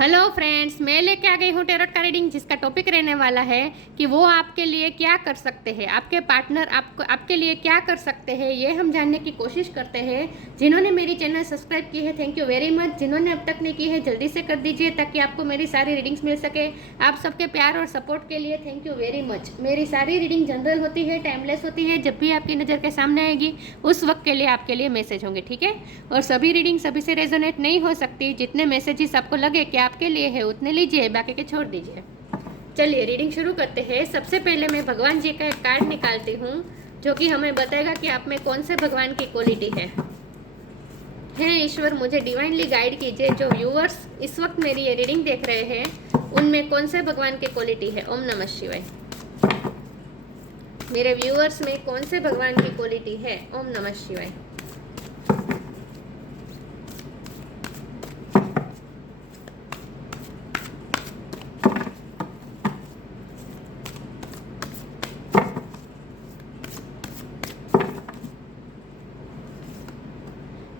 Hello friends, मैं लेके आ गई हूँ टेरोट का रीडिंग, जिसका टॉपिक रहने वाला है कि वो आपके लिए क्या कर सकते हैं, आपके पार्टनर आपके लिए क्या कर सकते हैं, ये हम जानने की कोशिश करते हैं। जिन्होंने मेरी चैनल सब्सक्राइब की है, थैंक यू वेरी मच। जिन्होंने अब तक नहीं की है, जल्दी से कर दीजिए ताकि आपको मेरी सारी रीडिंग्स मिल सके। आप सबके प्यार और सपोर्ट के लिए थैंक यू वेरी मच। मेरी सारी रीडिंग जनरल होती है, टाइमलेस होती है। जब भी आपकी नज़र के सामने आएगी उस वक्त के लिए आपके लिए मैसेज होंगे, ठीक है। और सभी रीडिंग सभी से रेजोनेट नहीं हो सकती। जितने मैसेजेस आपको लगे कि आपके लिए है उतने लीजिए, बाकी के छोड़ दीजिए। चलिए रीडिंग शुरू करते हैं। सबसे पहले मैं भगवान जी का एक कार्ड निकालती हूँ जो कि हमें बताएगा कि आप में कौन से भगवान की क्वालिटी है। हे ईश्वर, मुझे डिवाइनली गाइड कीजिए। जो व्यूअर्स इस वक्त मेरी ये रीडिंग देख रहे हैं उनमें कौन से भगवान की क्वालिटी है। ओम नमः शिवाय। मेरे व्यूअर्स में कौन से भगवान की क्वालिटी है। ओम नमः शिवाय।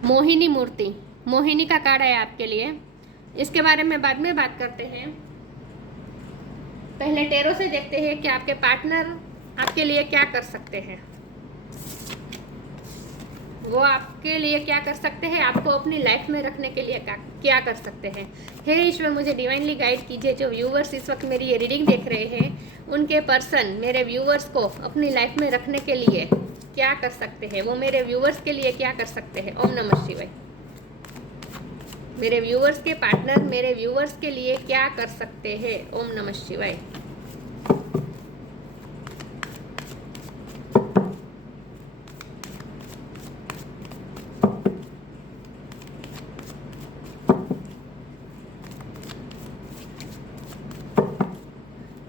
मोहिनी मूर्ति, मोहिनी का कार्ड है आपके लिए। इसके बारे में बाद में बात करते हैं। पहले टेरो से देखते हैं कि आपके पार्टनर आपके लिए क्या कर सकते हैं। वो आपके लिए क्या कर सकते हैं, आपको अपनी लाइफ में रखने के लिए क्या कर सकते हैं। हे ईश्वर, मुझे डिवाइनली गाइड कीजिए। जो व्यूवर्स इस वक्त मेरी ये रीडिंग देख रहे हैं उनके पर्सन मेरे व्यूवर्स को अपनी लाइफ में रखने के लिए क्या कर सकते हैं। वो मेरे व्यूवर्स के लिए क्या कर सकते हैं। ओम नमः शिवाय। मेरे व्यूवर्स के पार्टनर मेरे व्यूवर्स के लिए क्या कर सकते हैं। ओम नमः शिवाय।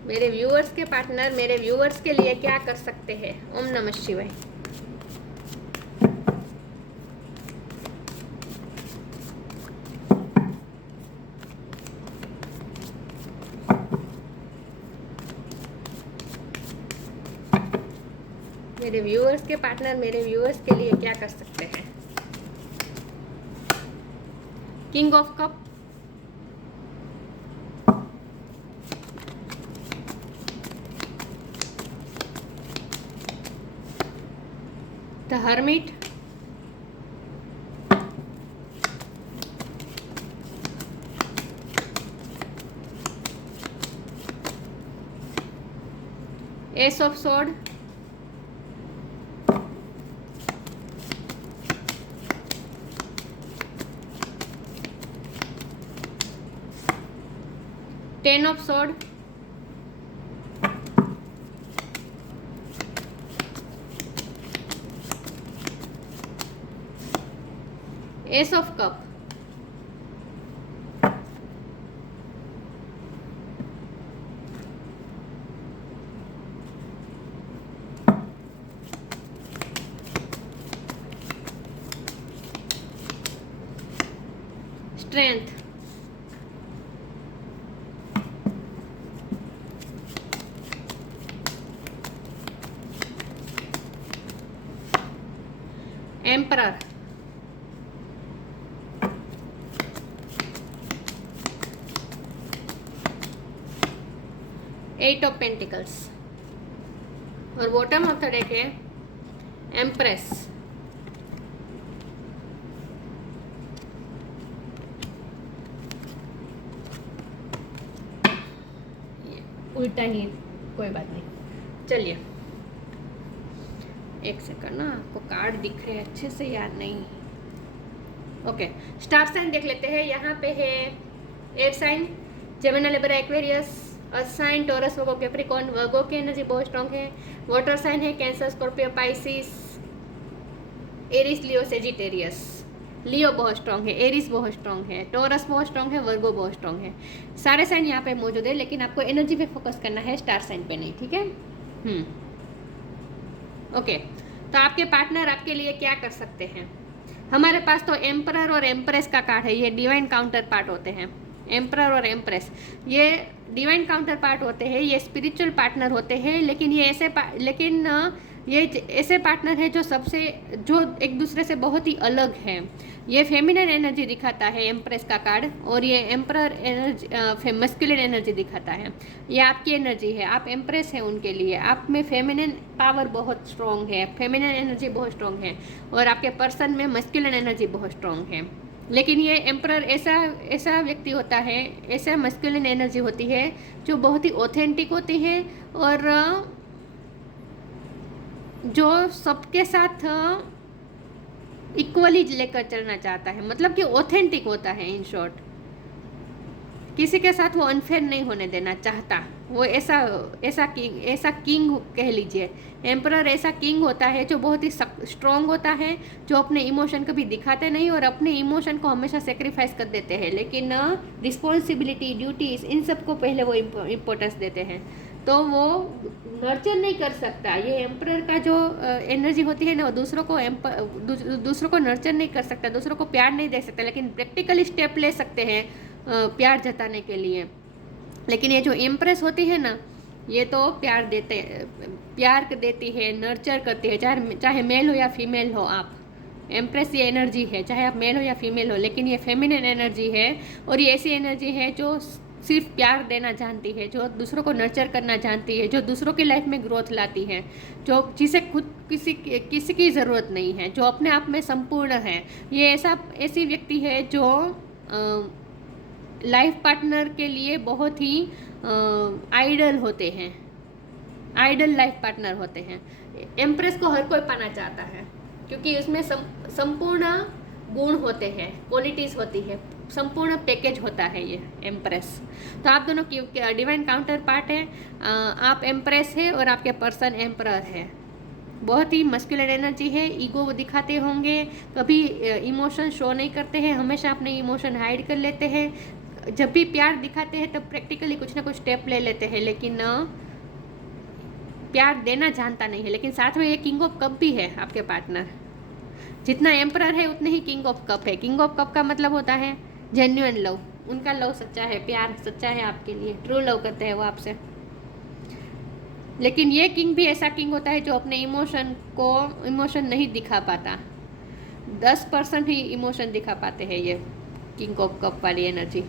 मेरे व्यूअर्स के पार्टनर मेरे व्यूअर्स के लिए क्या कर सकते हैं। ओम नमः शिवाय। मेरे व्यूअर्स के पार्टनर मेरे व्यूअर्स के लिए क्या कर सकते हैं। King of cup, the hermit, ace of sword, ten of sword, ace of cup, strength, emperor, eight of pentacles और बॉटम ऑफ द डेक है एम्प्रेस। उल्टा ही, कोई बात नहीं। चलिए एक सेकंड ना, आपको कार्ड दिख रहे हैं अच्छे से, याद नहीं। ओके, स्टार साइन देख लेते हैं। यहाँ पे है air sign, Gemini, Libra, Aquarius, earth sign, Taurus, Virgo, Capricorn. Virgo की एनर्जी बहुत स्ट्रॉन्ग है। वाटर साइन है Cancer, Scorpio, Pisces, Aries, Leo, Sagittarius. Leo बहुत स्ट्रॉन्ग है, एरिस बहुत स्ट्रॉन्ग है, टॉरस बहुत स्ट्रॉन्ग है, वर्गो बहुत स्ट्रॉन्ग है। सारे साइन यहाँ पे मौजूद है, लेकिन आपको एनर्जी पे फोकस करना है, स्टार साइन पे नहीं, ठीक है। ओके, तो आपके पार्टनर आपके लिए क्या कर सकते हैं। हमारे पास तो एम्परर और एम्प्रेस का कार्ड है। ये डिवाइन काउंटर पार्ट होते हैं। एम्परर और एम्प्रेस ये डिवाइन काउंटर पार्ट होते हैं, ये स्पिरिचुअल पार्टनर होते हैं। लेकिन ये ऐसे ये ऐसे पार्टनर है जो एक दूसरे से बहुत ही अलग है। ये फेमिनिन एनर्जी दिखाता है एम्प्रेस का कार्ड, और ये एम्परर एनर्जी मस्कुलिन एनर्जी दिखाता है। ये आपकी एनर्जी है, आप एम्प्रेस है उनके लिए, आप में फेमिनिन पावर बहुत स्ट्रॉन्ग है, फेमिनिन एनर्जी बहुत स्ट्रॉन्ग है, और आपके पर्सन में मस्कुलिन एनर्जी बहुत स्ट्रॉन्ग है। लेकिन ये एम्परर ऐसा व्यक्ति होता है, ऐसा मस्कुलिन एनर्जी होती है जो बहुत ही ऑथेंटिक होती है, और जो सबके साथ इक्वली लेकर चलना चाहता है, मतलब कि ऑथेंटिक होता है। इन शॉर्ट, किसी के साथ वो अनफेयर नहीं होने देना चाहता। वो ऐसा किंग कह लीजिए। एम्परर ऐसा किंग होता है जो बहुत ही स्ट्रॉन्ग होता है, जो अपने इमोशन कभी दिखाते नहीं और अपने इमोशन को हमेशा सेक्रीफाइस कर देते हैं, लेकिन रिस्पॉन्सिबिलिटी, ड्यूटीज, इन सब को पहले वो इम्पोर्टेंस देते हैं। तो वो नर्चर नहीं कर सकता। ये एम्परर का जो एनर्जी होती है ना, वो दूसरों को नर्चर नहीं कर सकता, दूसरों को प्यार नहीं दे सकता, लेकिन प्रैक्टिकली स्टेप ले सकते हैं प्यार जताने के लिए। लेकिन ये जो एम्प्रेस होती है ना, ये तो प्यार देती है, नर्चर करती है, चाहे मेल हो या फीमेल हो आप। एम्प्रेस ये एनर्जी है, चाहे आप मेल हो या फीमेल हो, लेकिन ये फेमिनिन एनर्जी है, और ये ऐसी एनर्जी है जो सिर्फ प्यार देना जानती है, जो दूसरों को नर्चर करना जानती है, जो दूसरों की लाइफ में ग्रोथ लाती है, जिसे खुद किसी की ज़रूरत नहीं है, जो अपने आप में संपूर्ण है। ये ऐसी व्यक्ति है जो लाइफ पार्टनर के लिए बहुत ही आइडल होते हैं, आइडल लाइफ पार्टनर होते हैं। एम्प्रेस को हर कोई पाना चाहता है, क्योंकि उसमें संपूर्ण गुण होते हैं, क्वालिटीज़ होती है, संपूर्ण पैकेज होता है ये एम्प्रेस। तो आप दोनों की डिवाइन काउंटर पार्ट है। आप एम्प्रेस है और आपके पर्सन एम्परर है। बहुत ही मस्कुलिन एनर्जी है, ईगो वो दिखाते होंगे, कभी इमोशन शो नहीं करते हैं, हमेशा अपने इमोशन हाइड कर लेते हैं। जब भी प्यार दिखाते हैं तब प्रैक्टिकली कुछ ना कुछ स्टेप ले लेते हैं, लेकिन प्यार देना जानता नहीं है। लेकिन साथ में ये किंग ऑफ कप भी है आपके पार्टनर। जितना एम्परर है उतने ही किंग ऑफ कप है। किंग ऑफ कप का मतलब होता है जेन्युइन लव। उनका लव सच्चा है, प्यार सच्चा है आपके लिए, ट्रू लव करते हैं वो आपसे। लेकिन ये किंग भी ऐसा किंग होता है जो अपने इमोशन नहीं दिखा पाता। 10% ही इमोशन दिखा पाते हैं ये किंग ऑफ कप वाली एनर्जी।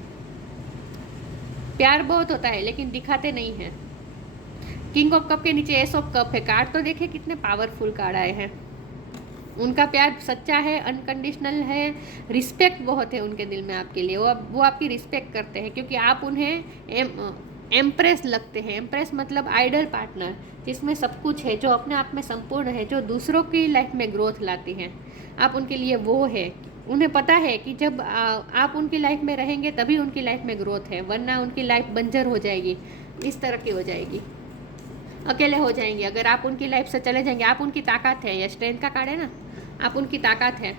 प्यार बहुत होता है लेकिन दिखाते नहीं हैं। किंग ऑफ कप के नीचे एस ऑफ कप है। कार्ड तो देखे कितने पावरफुल कार्ड आए हैं। उनका प्यार सच्चा है, अनकंडीशनल है, रिस्पेक्ट बहुत है उनके दिल में आपके लिए। वो आपकी रिस्पेक्ट करते हैं, क्योंकि आप उन्हें एम्प्रेस लगते हैं। एम्प्रेस मतलब आइडल पार्टनर, जिसमें सब कुछ है, जो अपने आप में संपूर्ण है, जो दूसरों की लाइफ में ग्रोथ लाती है। आप उनके लिए वो है। उन्हें पता है कि जब आप उनकी लाइफ में रहेंगे तभी उनकी लाइफ में ग्रोथ है, वरना उनकी लाइफ बंजर हो जाएगी, इस तरह की हो जाएगी, अकेले हो जाएंगे अगर आप उनकी लाइफ से चले जाएंगे। आप उनकी ताकत है, या स्ट्रेंथ का कार्ड है ना, आप उनकी ताकत है,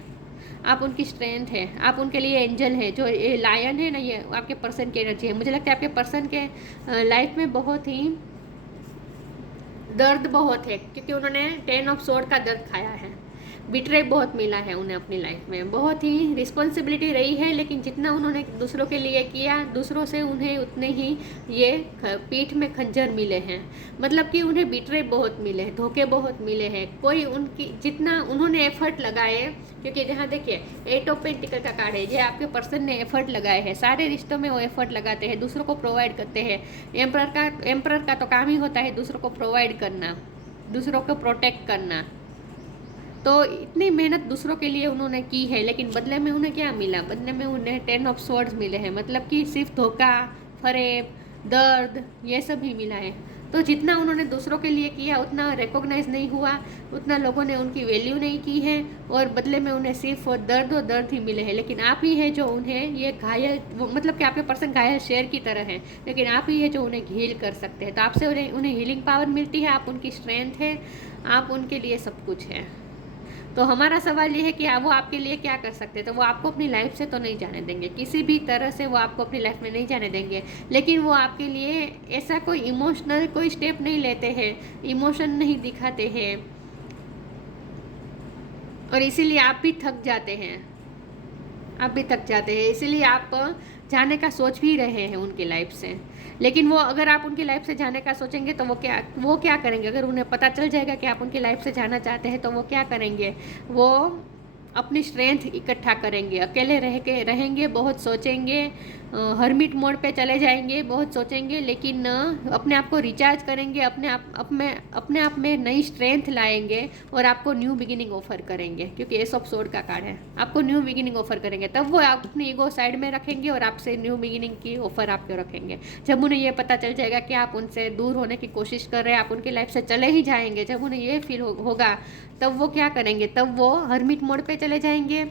आप उनकी स्ट्रेंथ है, आप उनके लिए एंजल है। जो ये लायन है ना, ये आपके पर्सन की एनर्जी है। मुझे लगता है आपके पर्सन के लाइफ में बहुत ही दर्द बहुत है, क्योंकि उन्होंने 10 ऑफ सोर्ड का दर्द खाया है। बिट्रे बहुत मिला है उन्हें अपनी लाइफ में, बहुत ही रिस्पॉन्सिबिलिटी रही है, लेकिन जितना उन्होंने दूसरों के लिए किया, दूसरों से उन्हें उतने ही ये पीठ में खंजर मिले हैं। मतलब कि उन्हें बिट्रे बहुत मिले हैं, धोखे बहुत मिले हैं। कोई उनकी जितना उन्होंने एफर्ट लगाए, क्योंकि जहाँ देखिए 8 ऑफ पेंटिकल का कार्ड है, ये आपके पर्सन ने एफर्ट लगाए हैं। सारे रिश्तों में वो एफर्ट लगाते हैं, दूसरों को प्रोवाइड करते हैं। एम्परर का तो काम ही होता है दूसरों को प्रोवाइड करना, दूसरों को प्रोटेक्ट करना। तो इतनी मेहनत दूसरों के लिए उन्होंने की है, लेकिन बदले में उन्हें क्या मिला? बदले में उन्हें 10 ऑफ स्वॉर्ड्स मिले हैं। मतलब कि सिर्फ धोखा, फरेब, दर्द, ये सब ही मिला है। तो जितना उन्होंने दूसरों के लिए किया उतना रिकॉग्नाइज नहीं हुआ, उतना लोगों ने उनकी वैल्यू नहीं की है, और बदले में उन्हें सिर्फ दर्द और दर्द ही मिले हैं। लेकिन आप ही है जो उन्हें ये घायल, मतलब कि आपके पर्सन घायल शेर की तरह है, लेकिन आप ही है जो उन्हें हील कर सकते हैं। तो आपसे उन्हें हीलिंग पावर मिलती है, आप उनकी स्ट्रेंथ है, आप उनके लिए सब कुछ है। तो हमारा सवाल ये है कि वो आपके लिए क्या कर सकते हैं। तो वो आपको अपनी लाइफ से तो नहीं जाने देंगे, किसी भी तरह से वो आपको अपनी लाइफ में नहीं जाने देंगे, लेकिन वो आपके लिए ऐसा कोई इमोशनल कोई स्टेप नहीं लेते हैं, इमोशन नहीं दिखाते हैं, और इसीलिए आप भी थक जाते हैं। इसीलिए आप जाने का सोच भी रहे हैं उनकी लाइफ से। लेकिन वो अगर आप उनकी लाइफ से जाने का सोचेंगे तो वो क्या करेंगे? अगर उन्हें पता चल जाएगा कि आप उनकी लाइफ से जाना चाहते हैं तो वो क्या करेंगे? वो अपनी स्ट्रेंथ इकट्ठा करेंगे, अकेले रहेंगे, बहुत सोचेंगे, हरमिट मोड पे चले जाएंगे, बहुत सोचेंगे, लेकिन अपने आप को रिचार्ज करेंगे, अपने आप में नई स्ट्रेंथ लाएंगे और आपको न्यू बिगिनिंग ऑफर करेंगे, क्योंकि एस ऑफ सोर्ड का कार्ड है। आपको न्यू बिगिनिंग ऑफर करेंगे, तब वो आप अपनी ईगो साइड में रखेंगे और आपसे न्यू बिगिनिंग की ऑफर आपको रखेंगे। जब उन्हें ये पता चल जाएगा कि आप उनसे दूर होने की कोशिश कर रहे हैं, आप उनकी लाइफ से चले ही जाएंगे, जब उन्हें ये फील होगा, तब वो क्या करेंगे? तब वो हरमिट मोड पे चले जाएंगे,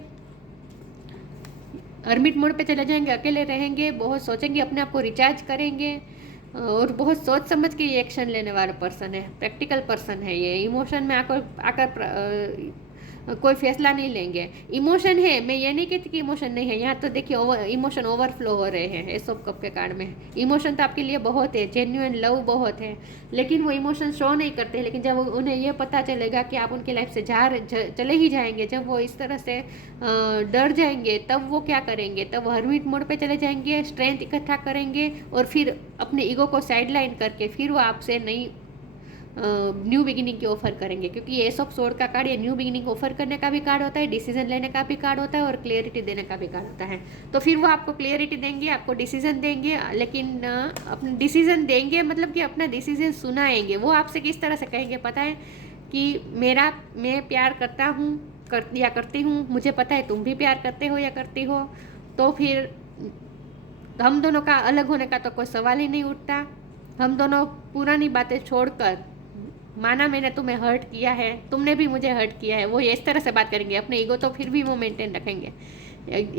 हरमिट मोड पे चले जाएंगे, अकेले रहेंगे, बहुत सोचेंगे, अपने आप को रिचार्ज करेंगे और बहुत सोच समझ के ये एक्शन लेने वाला पर्सन है, प्रैक्टिकल पर्सन है ये। इमोशन में आकर कोई फैसला नहीं लेंगे। इमोशन है, मैं ये नहीं कहती कि इमोशन नहीं है, यहाँ तो देखिए इमोशन ओवरफ्लो हो रहे हैं एस ऑफ कप के कार्ड में। इमोशन तो आपके लिए बहुत है, जेन्युइन लव बहुत है, लेकिन वो इमोशन शो नहीं करते। लेकिन जब उन्हें ये पता चलेगा कि आप उनकी लाइफ से चले ही जाएंगे, जब वो इस तरह से डर जाएंगे, तब वो क्या करेंगे? तब हरमिट मोड पे चले जाएंगे, स्ट्रेंथ इकट्ठा करेंगे और फिर अपने ईगो को साइडलाइन करके फिर वो आपसे नई न्यू बिगिनिंग की ऑफर करेंगे। क्योंकि एस ऑफ सोर्ड का कार्ड ये न्यू बिगिनिंग ऑफर करने का भी कार्ड होता है, डिसीजन लेने का भी कार्ड होता है और क्लियरिटी देने का भी कार्ड होता है। तो फिर वो आपको क्लियरिटी देंगे, आपको डिसीजन देंगे, लेकिन अपना डिसीजन देंगे मतलब कि अपना डिसीजन सुनाएंगे। वो आपसे किस तरह से कहेंगे पता है कि मैं प्यार करता हूँ या करती हूँ, मुझे पता है तुम भी प्यार करते हो या करती हो, तो फिर हम दोनों का अलग होने का तो कोई सवाल ही नहीं उठता। हम दोनों पुरानी बातें छोड़कर, माना मैंने तुम्हें हर्ट किया है, तुमने भी मुझे हर्ट किया है, वो इस तरह से बात करेंगे। अपने ईगो तो फिर भी वो मेंटेन रखेंगे,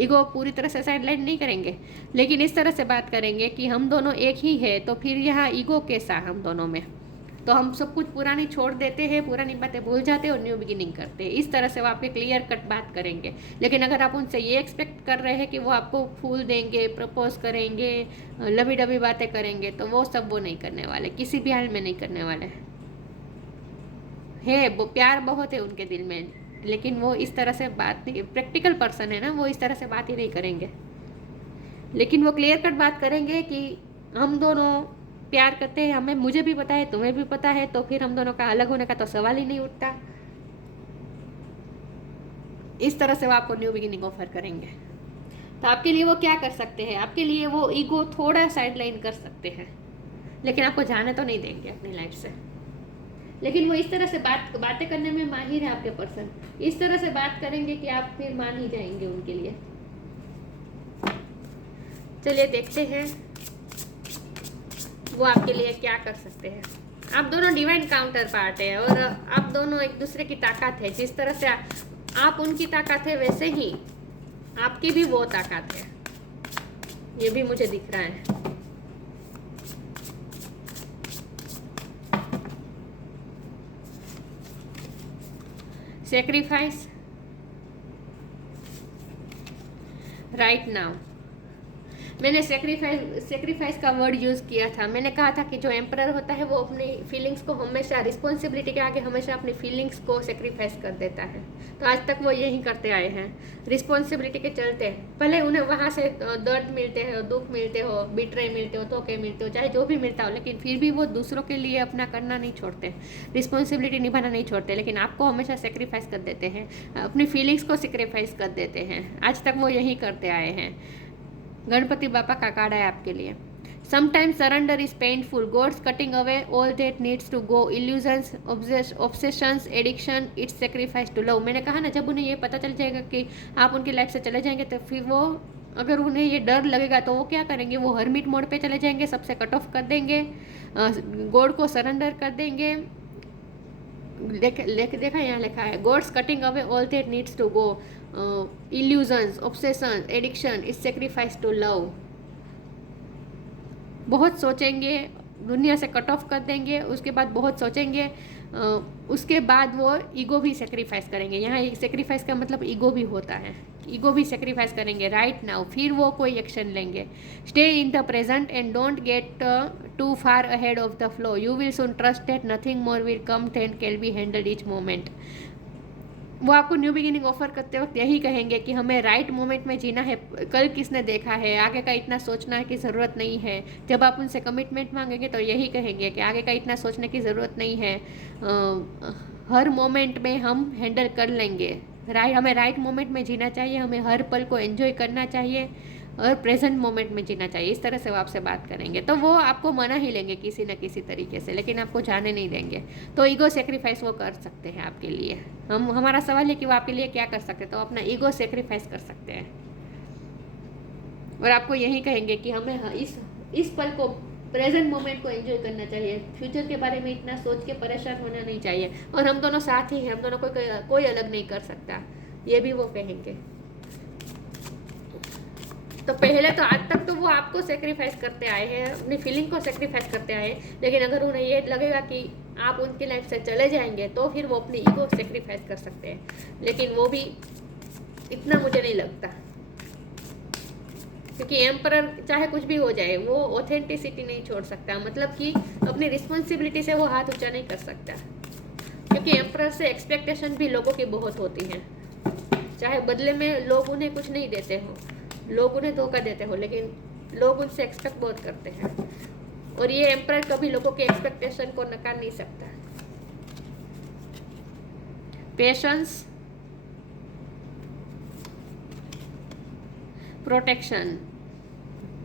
ईगो पूरी तरह से साइडलाइन नहीं करेंगे, लेकिन इस तरह से बात करेंगे कि हम दोनों एक ही है, तो फिर यहाँ ईगो कैसा हम दोनों में? तो हम सब कुछ पुरानी छोड़ देते हैं, पुरानी बातें भूल जाते हैं और न्यू बिगिनिंग करते हैं। इस तरह से वो आपके क्लियर कट बात करेंगे। लेकिन अगर आप उनसे ये एक्सपेक्ट कर रहे हैं कि वो आपको फूल देंगे, प्रपोज करेंगे, लबी डबी बातें करेंगे, तो वो सब वो नहीं करने वाले, किसी भी हाल में नहीं करने वाले है। वो प्यार बहुत है उनके दिल में, लेकिन वो इस तरह से बात नहीं, प्रैक्टिकल पर्सन है ना, वो इस तरह से बात ही नहीं करेंगे। लेकिन वो क्लियर कट बात करेंगे कि हम दोनों प्यार करते हैं, मुझे भी पता है, तुम्हें भी पता है, तो फिर हम दोनों का अलग होने का तो सवाल ही नहीं उठता। इस तरह से वो आपको न्यू बिगिनिंग ऑफर करेंगे। तो आपके लिए वो क्या कर सकते हैं? आपके लिए वो ईगो थोड़ा साइडलाइन कर सकते हैं, लेकिन आपको जाने तो नहीं देंगे अपनी लाइफ से। लेकिन वो इस तरह से बातें करने में माहिर है आपके पर्सन, इस तरह से बात करेंगे कि आप फिर मान ही जाएंगे उनके लिए। चलिए देखते हैं वो आपके लिए क्या कर सकते हैं। आप दोनों डिवाइन काउंटर पार्ट है और आप दोनों एक दूसरे की ताकत है। जिस तरह से आप उनकी ताकत है, वैसे ही आपकी भी वो ताकत है, ये भी मुझे दिख रहा है। सेक्रीफाइस राइट नाउ, मैंने सेक्रीफाइस का वर्ड यूज़ किया था। मैंने कहा था कि जो एम्परर होता है वो अपनी फीलिंग्स को हमेशा, रिस्पॉन्सिबिलिटी के आगे हमेशा अपनी फीलिंग्स को सेक्रीफाइस कर देता है। तो आज तक वो यही करते आए हैं, रिस्पॉन्सिबिलिटी के चलते। भले उन्हें वहाँ से दर्द मिलते हो, दुख मिलते हो, बिट्रे मिलते हो, धोखे मिलते हो, चाहे जो भी मिलता हो, लेकिन फिर भी वो दूसरों के लिए अपना करना नहीं छोड़ते, रिस्पॉन्सिबिलिटी निभाना नहीं छोड़ते, लेकिन आपको हमेशा सेक्रीफाइस कर देते हैं, अपनी फीलिंग्स को सेक्रीफाइस कर देते हैं। आज तक वो यही करते आए हैं। गणपति बापा का कार्ड है आपके लिए। Sometimes surrender is painful. God's cutting away all that needs to go. Illusions, obsessions, addiction, it's sacrifice to love. मैंने कहा ना, जब उन्हें ये पता चल जाएगा कि आप उनकी लाइफ से चले जाएंगे, तो फिर वो, अगर उन्हें ये डर लगेगा तो वो क्या करेंगे? वो हरमिट मोड पे चले जाएंगे, सबसे कट ऑफ कर देंगे, गॉड को सरेंडर कर देंगे। देखा यहाँ लिखा है, God's cutting away all that needs to go, illusions, obsession, addiction, is sacrifice to love. बहुत सोचेंगे, दुनिया से कट ऑफ कर देंगे, उसके बाद बहुत सोचेंगे, उसके बाद वो ईगो भी सेक्रीफाइस करेंगे। यहाँ सेक्रीफाइस का मतलब ईगो भी होता है, ईगो भी सेक्रीफाइस करेंगे राइट नाउ, फिर वो कोई एक्शन लेंगे। Stay in the present and don't get too far ahead of the flow, you will soon trust that nothing more will come and can be handled each moment. वो आपको new beginning offer करते वक्त यही कहेंगे कि हमें right moment में जीना है, कल किसने देखा है, आगे का इतना सोचना की ज़रूरत नहीं है। जब आप उनसे कमिटमेंट मांगेंगे तो यही कहेंगे कि आगे का इतना सोचने की ज़रूरत नहीं है, हर मोमेंट में हम हैंडल कर लेंगे। हमें राइट मोमेंट में जीना चाहिए, हमें हर पल को एंजॉय करना चाहिए और प्रेजेंट मोमेंट में जीना चाहिए। इस तरह से वो आपसे बात करेंगे तो वो आपको मना ही लेंगे किसी न किसी तरीके से, लेकिन आपको जाने नहीं देंगे। तो ईगो सेक्रीफाइस वो कर सकते हैं आपके लिए। हमारा सवाल है कि वो आपके लिए क्या कर सकते हैं, तो अपना ईगो सेक्रीफाइस कर सकते हैं और आपको यही कहेंगे कि हमें इस पल को, प्रेजेंट मोमेंट को एंजॉय करना चाहिए, फ्यूचर के बारे में इतना सोच के परेशान होना नहीं चाहिए, और हम दोनों साथ ही हैं, हम दोनों को कोई अलग नहीं कर सकता, ये भी वो कहेंगे। तो पहले तो आज तक तो वो आपको सेक्रीफाइस करते आए हैं, अपनी फीलिंग को सेक्रीफाइस करते आए हैं, लेकिन अगर उन्हें ये लगेगा कि आप उनकी लाइफ से चले जाएंगे तो फिर वो अपनी ईगो सेक्रीफाइस कर सकते हैं, लेकिन वो भी इतना मुझे नहीं लगता, क्योंकि एम्परर चाहे कुछ भी हो जाए वो ऑथेंटिसिटी नहीं छोड़ सकता, मतलब कि अपनी रिस्पॉन्सिबिलिटी से वो हाथ ऊंचा नहीं कर सकता, क्योंकि एम्परर से एक्सपेक्टेशन भी लोगों की बहुत होती हैं, चाहे बदले में लोग उन्हें कुछ नहीं देते हो, लोग उन्हें धोखा देते हो, लेकिन लोग उनसे एक्सपेक्ट बहुत करते हैं, और ये एम्परर कभी लोगों के एक्सपेक्टेशन को नकार नहीं सकता। Patience, protection.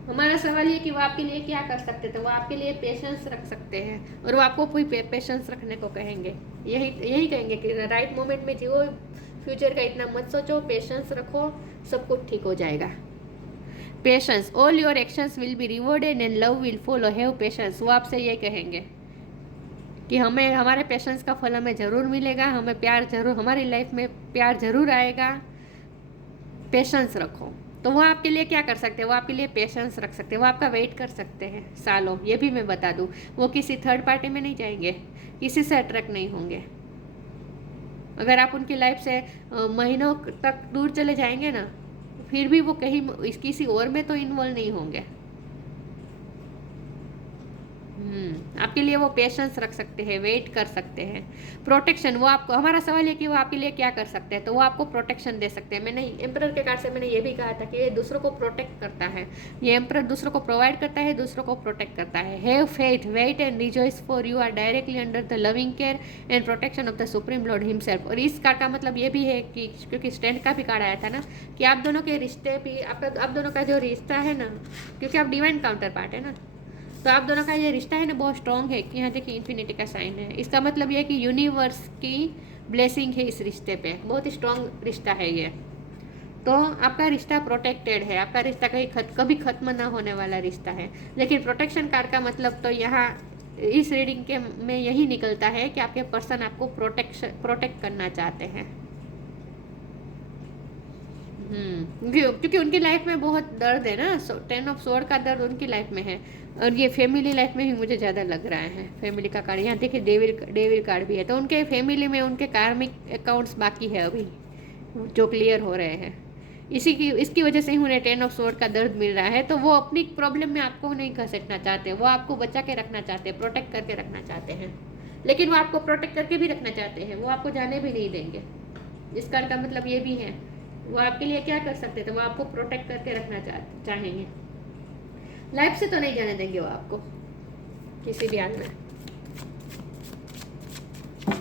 हमारा सवाल ये कि वो आपके लिए क्या कर सकते थे, वो आपके लिए पेशेंस रख सकते हैं और वो आपको कोई पेशेंस रखने को कहेंगे, यही कहेंगे कि राइट मोमेंट में जियो, फ्यूचर का इतना मत सोचो, पेशेंस रखो, सब कुछ ठीक हो जाएगा। Patience, all your actions will be rewarded and love will follow, have patience. वो आपसे ये कहेंगे कि हमें हमारे पेशेंस का फल हमें ज़रूर मिलेगा, हमें प्यार ज़रूर, हमारी लाइफ में प्यार ज़रूर आएगा, पेशेंस रखो। तो वो आपके लिए क्या कर सकते हैं, वो आपके लिए पेशेंस रख सकते हैं, वो आपका वेट कर सकते हैं सालों। ये भी मैं बता दूँ, वो किसी थर्ड पार्टी में नहीं जाएंगे, किसी से अट्रैक्ट नहीं होंगे। अगर आप उनकी लाइफ से महीनों तक दूर चले जाएंगे ना, फिर भी वो कहीं किसी और में तो इन्वॉल्व नहीं होंगे। आपके लिए वो पेशेंस रख सकते हैं, वेट कर सकते हैं। प्रोटेक्शन, वो आपको, हमारा सवाल है कि वो आपके लिए क्या कर सकते हैं, तो वो आपको प्रोटेक्शन दे सकते हैं। मैंने एम्परर के कार्ड से मैंने ये भी कहा था कि ये दूसरों को प्रोटेक्ट करता है, ये एम्परर दूसरों को प्रोवाइड करता है, दूसरों को प्रोटेक्ट करता है। Have faith, wait and rejoice, for you are directly under the loving care and protection of the supreme Lord himself. और इस कार्ड का मतलब ये भी है कि, क्योंकि स्टैंड का भी कार्ड आया था ना, कि आप दोनों के रिश्ते भी, आप दोनों का जो रिश्ता है ना, क्योंकि आप डिवाइन काउंटर पार्ट है ना, तो आप दोनों का ये रिश्ता है ना बहुत स्ट्रॉन्ग है। कि यहाँ देखिए इन्फिनिटी का साइन है, इसका मतलब ये है कि यूनिवर्स की ब्लेसिंग है इस रिश्ते पे, बहुत ही स्ट्रॉन्ग रिश्ता है ये। तो आपका रिश्ता प्रोटेक्टेड है, आपका रिश्ता कभी खत्म ना होने वाला रिश्ता है। लेकिन प्रोटेक्शन कार्ड का मतलब तो यहाँ इस रीडिंग के में यही निकलता है कि आपके पर्सन आपको प्रोटेक्ट करना चाहते हैं। क्योंकि उनकी लाइफ में बहुत दर्द है ना, 10 ऑफ सोर्ड का दर्द उनकी लाइफ में है, और ये फैमिली लाइफ में ही मुझे ज़्यादा लग रहा है। फैमिली का कार्ड यहाँ देखिए, डेविल कार्ड भी है, तो उनके फैमिली में उनके कार्मिक अकाउंट्स बाकी है अभी, जो क्लियर हो रहे हैं। इसकी वजह से ही उन्हें 10 ऑफ सोर्ड का दर्द मिल रहा है। तो वो अपनी प्रॉब्लम में आपको नहीं घसीटना चाहते, वो आपको बचा के रखना चाहते हैं, प्रोटेक्ट करके रखना चाहते हैं। लेकिन वो आपको प्रोटेक्ट करके भी रखना चाहते हैं, वो आपको जाने भी नहीं देंगे। इस कार्ड का मतलब ये भी है, वो आपके लिए क्या कर सकते थे, वो आपको प्रोटेक्ट करके रखना चाहेंगे, लाइफ से तो नहीं जाने देंगे वो आपको किसी भी हाल में।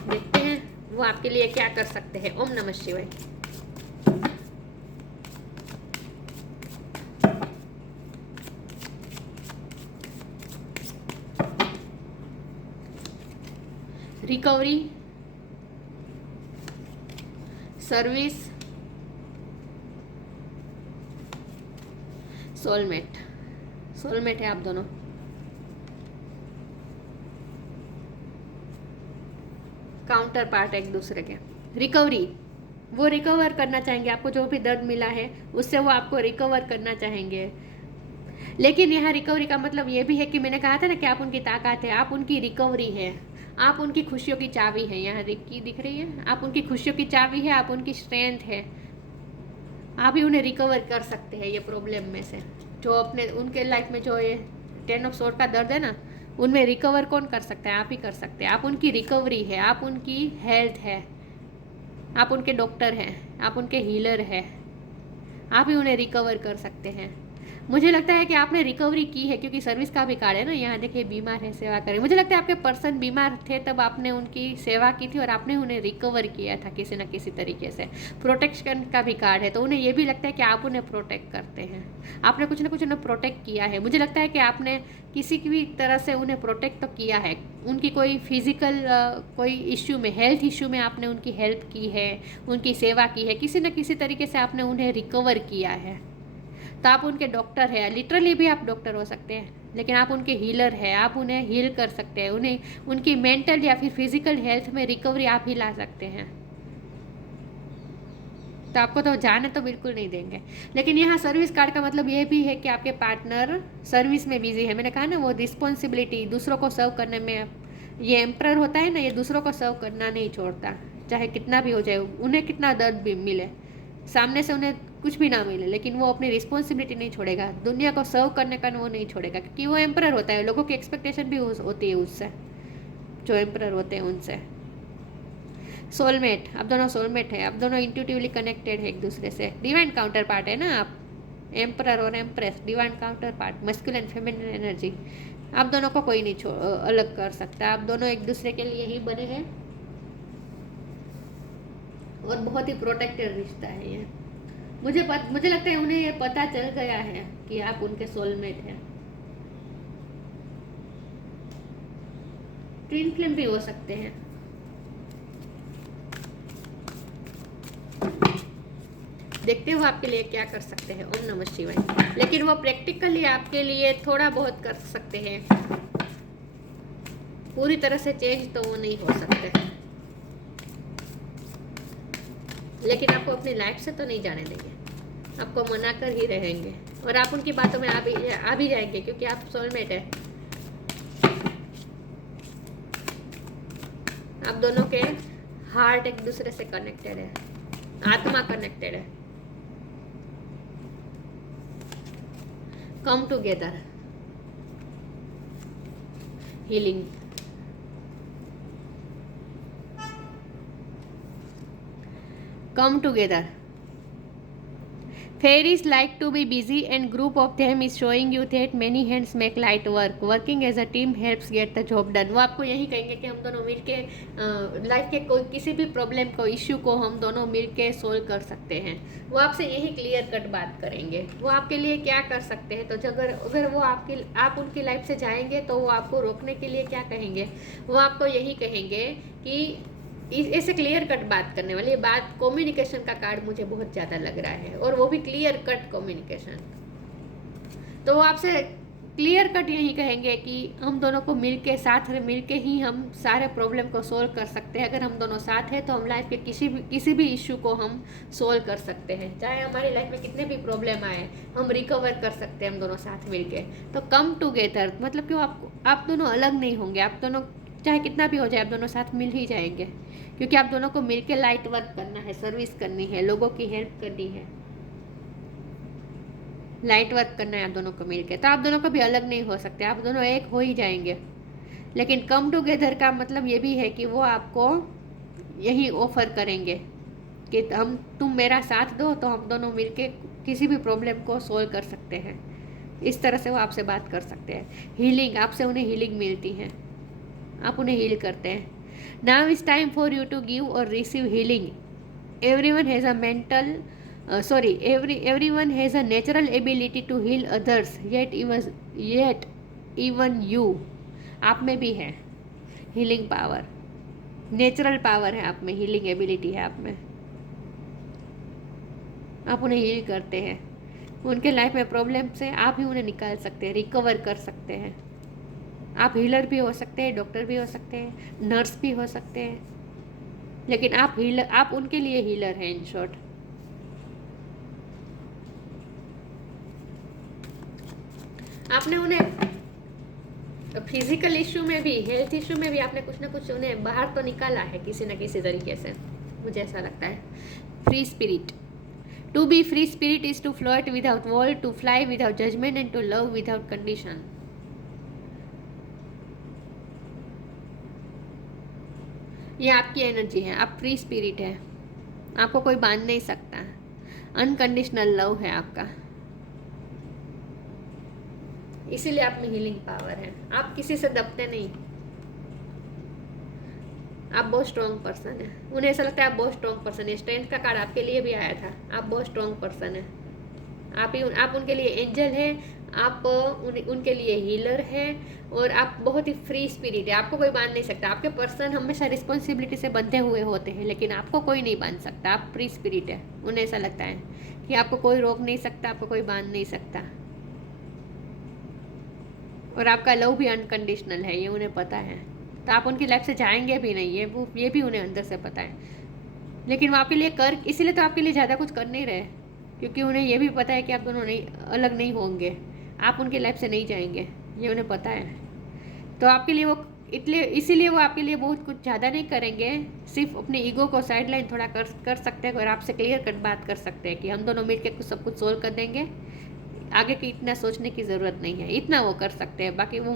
देखते हैं वो आपके लिए क्या कर सकते हैं। ओम नमः शिवाय। रिकवरी, सर्विस, सोलमेट है आप दोनों। काउंटर पार्ट एक दूसरे के। रिकवरी, वो रिकवर करना चाहेंगे, आपको जो भी दर्द मिला है उससे वो आपको रिकवर करना चाहेंगे। लेकिन यहाँ रिकवरी का मतलब ये भी है कि मैंने कहा था ना कि आप उनकी ताकत है, आप उनकी रिकवरी है, आप उनकी खुशियों की चाबी है। यहाँ रिक्की दिख रही है, आप उनकी खुशियों की चाबी है, आप उनकी स्ट्रेंथ है, आप ही उन्हें रिकवर कर सकते हैं ये प्रॉब्लम में से। जो अपने उनके लाइफ में जो ये 10 ऑफ सोर्ड का दर्द है ना, उनमें रिकवर कौन कर सकता है, आप ही कर सकते हैं। आप उनकी रिकवरी है, आप उनकी हेल्थ है, आप उनके डॉक्टर हैं, आप उनके हीलर हैं, आप ही उन्हें रिकवर कर सकते हैं। मुझे लगता है कि आपने रिकवरी की है, क्योंकि सर्विस का भी कार्ड है ना, यहाँ देखिए बीमार है सेवा करें। मुझे लगता है आपके पर्सन बीमार थे तब आपने उनकी सेवा की थी और आपने उन्हें रिकवर किया था किसी न किसी तरीके से। प्रोटेक्शन का भी कार्ड है, तो उन्हें ये भी लगता है कि आप उन्हें प्रोटेक्ट करते हैं, आपने कुछ ना कुछ उन्हें प्रोटेक्ट किया है। मुझे लगता है कि आपने किसी भी तरह से उन्हें प्रोटेक्ट तो किया है। उनकी कोई फिजिकल कोई इश्यू में, हेल्थ इश्यू में आपने उनकी हेल्प की है, उनकी सेवा की है, किसी न किसी तरीके से आपने उन्हें रिकवर किया है। तो आप उनके डॉक्टर हैं, लिटरली भी आप डॉक्टर हो सकते हैं, लेकिन आप उनके हीलर हैं, आप उन्हें हील कर सकते हैं, उन्हें उनकी मेंटल या फिर फिजिकल हेल्थ में रिकवरी आप ही ला सकते हैं। तो आपको तो जाने तो बिल्कुल नहीं देंगे। लेकिन यहाँ सर्विस कार्ड का मतलब ये भी है कि आपके पार्टनर सर्विस में बिजी है। मैंने कहा ना, वो रिस्पॉन्सिबिलिटी दूसरों को सर्व करने में, ये एम्प्रर होता है ना, ये दूसरों को सर्व करना नहीं छोड़ता, चाहे कितना भी हो जाए, उन्हें कितना दर्द भी मिले, सामने से उन्हें कुछ भी ना मिले, लेकिन वो अपनी रिस्पॉन्सिबिलिटी नहीं छोड़ेगा, दुनिया को सर्व करने का वो नहीं छोड़ेगा, क्योंकि वो एम्प्रर होता है। लोगों की एक्सपेक्टेशन भी होती है उससे, जो एम्प्रर होते हैं उनसे। सोलमेट, आप दोनों सोलमेट है, आप दोनों इंट्यूटिवली कनेक्टेड है एक दूसरे से। डिवाइन काउंटर पार्ट है ना आप, एम्प्रर और empress, divine counter part, masculine feminine energy. आप दोनों को कोई नहीं अलग कर सकता, आप दोनों एक दूसरे के लिए ही बने हैं और बहुत ही प्रोटेक्टेड रिश्ता है ये। मुझे लगता है उन्हें ये पता चल गया है कि आप उनके सोलमेट हैं। ट्विन फ्लेम भी हो सकते हैं। देखते हो आपके लिए क्या कर सकते हैं। ओम नमः शिवाय। लेकिन वो प्रैक्टिकली आपके लिए थोड़ा बहुत कर सकते हैं, पूरी तरह से चेंज तो वो नहीं हो सकते, लेकिन आपको अपनी लाइफ से तो नहीं जाने देंगे, आपको मना कर ही रहेंगे और आप उनकी बातों में आ भी जाएंगे, क्योंकि आप सोलमेट है। आप दोनों के हार्ट एक दूसरे से कनेक्टेड है, आत्मा कनेक्टेड है। Come together, healing. Come together. Fairies like to be busy and group of them is showing you that many hands make light work. Working as a team helps get the job done. वो आपको यही कहेंगे कि हम दोनों मिलके life के कोई किसी भी प्रॉब्लम को, इश्यू को हम दोनों मिलके सोल्व कर सकते हैं। वो आपसे यही क्लियर कट बात करेंगे। वो आपके लिए क्या कर सकते हैं, तो अगर वो आप उनकी लाइफ से जाएंगे तो वो आपको रोकने के लिए क्या कहेंगे, वो आपको यही कहेंगे कि ऐसे क्लियर कट बात करने वाली बात। कम्युनिकेशन का कार्ड मुझे बहुत ज़्यादा लग रहा है, और वो भी क्लियर कट कम्युनिकेशन। तो वो आपसे क्लियर कट यही कहेंगे कि हम दोनों को मिलके, साथ में मिलके ही हम सारे प्रॉब्लम को सोल्व कर सकते हैं। अगर हम दोनों साथ हैं तो हम लाइफ के किसी भी इशू को हम सोल्व कर सकते हैं, चाहे हमारी लाइफ में कितने भी प्रॉब्लम आए, हम रिकवर कर सकते हैं हम दोनों साथ मिलके। तो कम टुगेदर मतलब कि आप दोनों अलग नहीं होंगे, आप दोनों चाहे कितना भी हो जाए, आप दोनों साथ मिल ही जाएंगे, क्योंकि आप दोनों को मिलके लाइट वर्क करना है, सर्विस करनी है, लोगों की हेल्प करनी है, लाइट वर्क करना है आप दोनों को मिलके। तो आप दोनों कभी अलग नहीं हो सकते, आप दोनों एक हो ही जाएंगे। लेकिन कम टुगेदर का मतलब ये भी है कि वो आपको यही ऑफर करेंगे कि तुम मेरा साथ दो तो हम दोनों मिलके किसी भी प्रॉब्लम को सोल्व कर सकते हैं। इस तरह से वो आपसे बात कर सकते हैं। हीलिंग, आपसे उन्हें हीलिंग मिलती है, आप उन्हें हील करते हैं। Now is time for you to give or receive healing. Everyone has a everyone has a natural ability to heal others. Yet even you, आप में भी है हीलिंग पावर, नेचुरल पावर है आप में, हीलिंग एबिलिटी है आप में। आप उन्हें हील करते हैं, उनके लाइफ में प्रॉब्लम से आप ही उन्हें निकाल सकते हैं, रिकवर कर सकते हैं। आप हीलर भी हो सकते हैं, डॉक्टर भी हो सकते हैं, नर्स भी हो सकते हैं, लेकिन आप उनके लिए हीलर हैं इन शॉर्ट। आपने उन्हें फिजिकल इशू में भी, हेल्थ इशू में भी आपने कुछ ना कुछ उन्हें बाहर तो निकाला है किसी न किसी तरीके से, मुझे ऐसा लगता है। Free spirit, to be free spirit is to float without wall, to fly without judgement and to love without condition. ये आपकी एनर्जी है, आप फ्री स्पिरिट है, आपको कोई बांध नहीं सकता, अनकंडीशनल लव है आपका, इसीलिए आप में हीलिंग पावर है। आप किसी से दबते नहीं, आप बहुत स्ट्रॉन्ग पर्सन है। उन्हें ऐसा लगता है आप बहुत स्ट्रॉन्ग पर्सन है। स्ट्रेंथ का कार्ड आपके लिए भी आया था, आप बहुत स्ट्रॉन्ग पर्सन है। आप उनके लिए एंजल है, आप उनके लिए हीलर है, और आप बहुत ही फ्री स्पिरिट है। आपको कोई बांध नहीं सकता। आपके पर्सन हमेशा रिस्पॉन्सिबिलिटी से बंधे हुए होते हैं, लेकिन आपको कोई नहीं बांध सकता। आप फ्री स्पिरिट है। उन्हें ऐसा लगता है कि आपको कोई रोक नहीं सकता, आपको कोई बांध नहीं सकता। और आपका लव भी अनकंडीशनल है, ये उन्हें पता है। तो आप उनकी लाइफ से जाएंगे भी नहीं, ये भी उन्हें अंदर से पता है। लेकिन वो आपके लिए इसीलिए तो आपके लिए ज़्यादा कुछ कर नहीं रहे, क्योंकि उन्हें ये भी पता है कि आप दोनों अलग नहीं होंगे, आप उनकी लाइफ से नहीं जाएंगे, ये उन्हें पता है। तो आपके लिए वो इसीलिए वो आपके लिए बहुत कुछ ज़्यादा नहीं करेंगे। सिर्फ अपने ईगो को साइड लाइन थोड़ा कर सकते हैं, और आपसे क्लियर कट बात कर सकते हैं कि हम दोनों मिलकर कुछ सब कुछ सोल्व कर देंगे, आगे की इतना सोचने की ज़रूरत नहीं है। इतना वो कर सकते हैं। बाकी वो,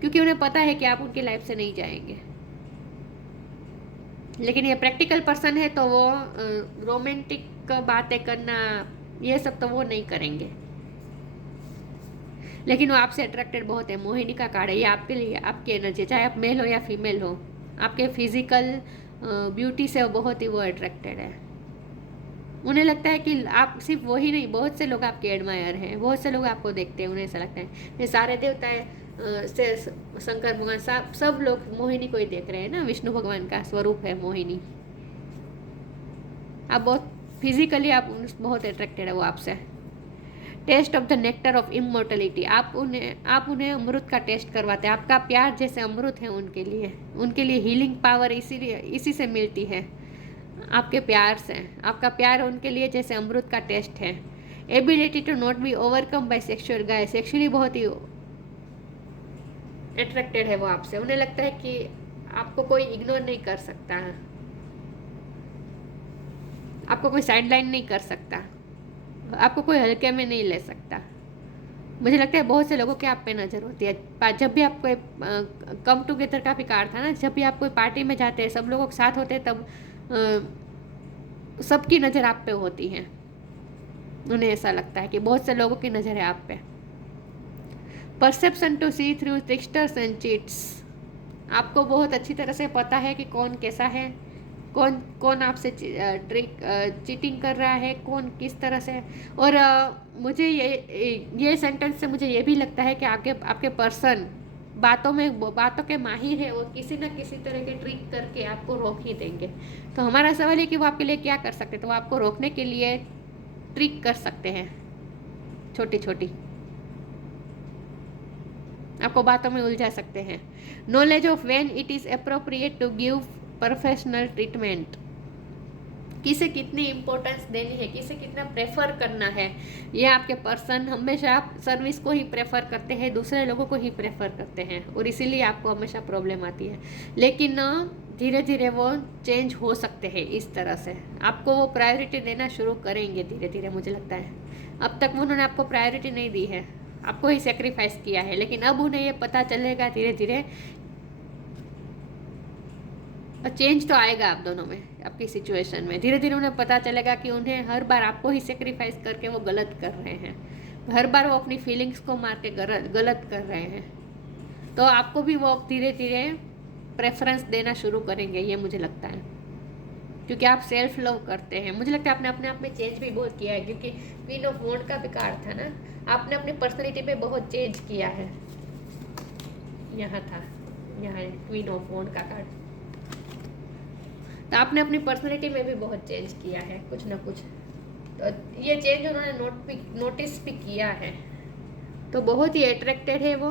क्योंकि उन्हें पता है कि आप उनकी लाइफ से नहीं जाएंगे। लेकिन ये प्रैक्टिकल पर्सन है, तो वो रोमांटिक बातें करना ये सब तो वो नहीं करेंगे। लेकिन वो आपसे अट्रैक्टेड बहुत है। मोहिनी का कार्ड है, ये आपके लिए, आपकी एनर्जी, चाहे आप मेल हो या फीमेल हो, आपके फिजिकल ब्यूटी से वो बहुत ही वो अट्रैक्टेड है। उन्हें लगता है कि आप सिर्फ वही नहीं, बहुत से लोग आपके एडमायर हैं, बहुत से लोग आपको देखते हैं। उन्हें ऐसा लगता है ये सारे देवताएं से शंकर भगवान सब लोग मोहिनी को ही देख रहे हैं ना। विष्णु भगवान का स्वरूप है मोहिनी। आप बहुत फिजिकली आप बहुत अट्रैक्टेड है वो आपसे। Taste of the nectar of immortality, आप उन्हें अमृत का टेस्ट करवाते हैं। आपका प्यार जैसे अमृत है उनके लिए हीलिंग पावर इसी से मिलती है, आपके प्यार से। आपका प्यार उनके लिए जैसे अमृत का टेस्ट है। Ability to not be overcome by sexual guy, sexually बहुत ही अट्रैक्टेड है वो आपसे। उन्हें लगता है कि आपको कोई इग्नोर नहीं कर सकता, आपको कोई साइडलाइन नहीं कर सकता, आपको कोई हल्के में नहीं ले सकता। मुझे लगता है बहुत से लोगों की आप पे नज़र होती है। जब भी आप कोई कम टुगेदर का भी कार्ड था ना, जब भी आप कोई पार्टी में जाते हैं, सब लोगों के साथ होते हैं, तब सबकी नज़र आप पे होती है। उन्हें ऐसा लगता है कि बहुत से लोगों की नज़र है आप पे। Perception to see through tricksters and cheats, आपको बहुत अच्छी तरह से पता है कि कौन कैसा है, कौन आपसे चीटिंग कर रहा है, कौन किस तरह से। और मुझे ये सेंटेंस से मुझे ये भी लगता है कि आपके पर्सन बातों के माहिर है, वो किसी न किसी तरह के ट्रिक करके आपको रोक ही देंगे। तो हमारा सवाल है कि वो आपके लिए क्या कर सकते हैं। तो वो आपको रोकने के लिए ट्रिक कर सकते हैं, छोटी छोटी, आपको बातों में उलझा सकते हैं। Knowledge of when it is appropriate to give professional treatment, किसे कितनी इम्पोर्टेंस देनी है, किसे कितना प्रेफर करना है, ये आपके पर्सन हमेशा आप सर्विस को ही प्रेफर करते हैं, दूसरे लोगों को ही प्रेफर करते हैं, और इसीलिए आपको हमेशा प्रॉब्लम आती है। लेकिन धीरे धीरे वो चेंज हो सकते हैं। इस तरह से आपको वो प्रायोरिटी देना शुरू करेंगे धीरे धीरे, मुझे लगता है। अब तक उन्होंने आपको प्रायोरिटी नहीं दी है, आपको ही सेक्रीफाइस किया है, लेकिन अब उन्हें ये पता चलेगा धीरे धीरे, चेंज तो आएगा आप दोनों में, आपकी सिचुएशन में। धीरे धीरे उन्हें पता चलेगा कि उन्हें हर बार आपको ही सेक्रीफाइस करके वो गलत कर रहे हैं, हर बार वो अपनी फीलिंग्स को मार के गलत कर रहे हैं। तो आपको भी वो धीरे धीरे प्रेफरेंस देना शुरू करेंगे, ये मुझे लगता है, क्योंकि आप सेल्फ लव करते हैं। मुझे लगता है आपने अपने आप में चेंज भी बहुत किया है, क्योंकि क्वीन ऑफ वॉन्ड का भी कार्ड था ना, आपने अपनी पर्सनैलिटी में बहुत चेंज किया है। यहाँ था, यहाँ क्वीन ऑफ वॉन्ड का कार्ड, तो आपने अपनी पर्सनैलिटी में भी बहुत चेंज किया है, कुछ ना कुछ। तो ये चेंज उन्होंने नोटिस भी किया है, तो बहुत ही अट्रैक्टेड है वो।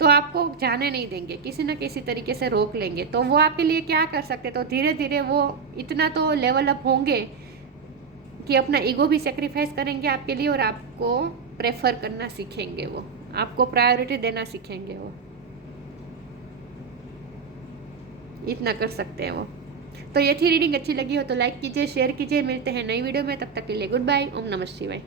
तो आपको जाने नहीं देंगे, किसी न किसी तरीके से रोक लेंगे। तो वो आपके लिए क्या कर सकते, तो धीरे धीरे वो इतना तो लेवल अप होंगे कि अपना ईगो भी सेक्रीफाइस करेंगे आपके लिए, और आपको प्रेफर करना सीखेंगे, वो आपको प्रायोरिटी देना सीखेंगे। वो इतना कर सकते हैं वो। तो ये थी रीडिंग, अच्छी लगी हो तो लाइक कीजिए, शेयर कीजिए। मिलते हैं नई वीडियो में, तब तक के लिए गुड बाय। ओम नमः शिवाय।